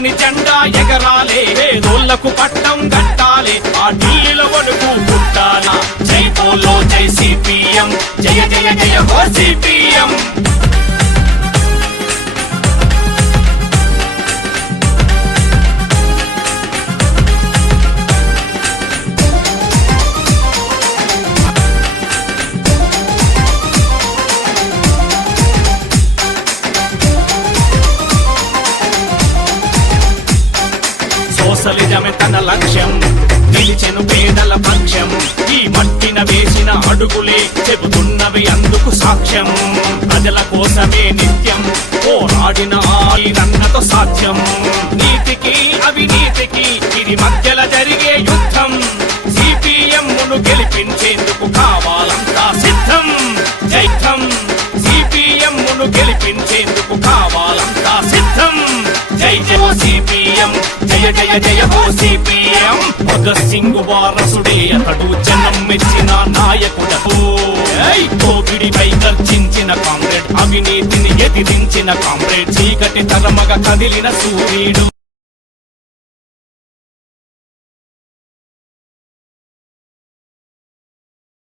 వీడని జెండా ఎగరాలే, పేదోళ్లకు పట్టం కట్టాలే, ఆ ఢిల్లీలో వణుకు పుట్టాలా. జై బోలో జై సిపిఎం, జయ జయ జయ హో సిపిఎం. సోషలిజమే తన లక్ష్యం, నిలిచెను పేదల పక్షం. ఈ మట్టిన వేసిన అడుగులే చెబుతున్నవి అందుకు సాక్ష్యం. ప్రజల కోసమే నిత్యం పోరాడిన ఆయనతో సాధ్యం. నీతికి అవినీతికి ఇది మధ్యల జరిగే యుద్ధం. సిపిఎంను గెలిపించేందుకు కావాలంతా సిద్ధం. జైతం సిపిఎంను గెలిపించేందుకు కావాలంతా సిద్ధం. జై జయ సిపిఎం, జయ జయ జయ హో సిపిఎం. భగత్ సింగ్ వారసుడే అతడు, జనం మెచ్చిన నాయకుడకు. దోపిడిపై గర్జించిన కామ్రేడ్, అవినీతిని ఎదిరించిన కామ్రేడ్, చీకటి తరమగ కదిలిన సూర్యుడు.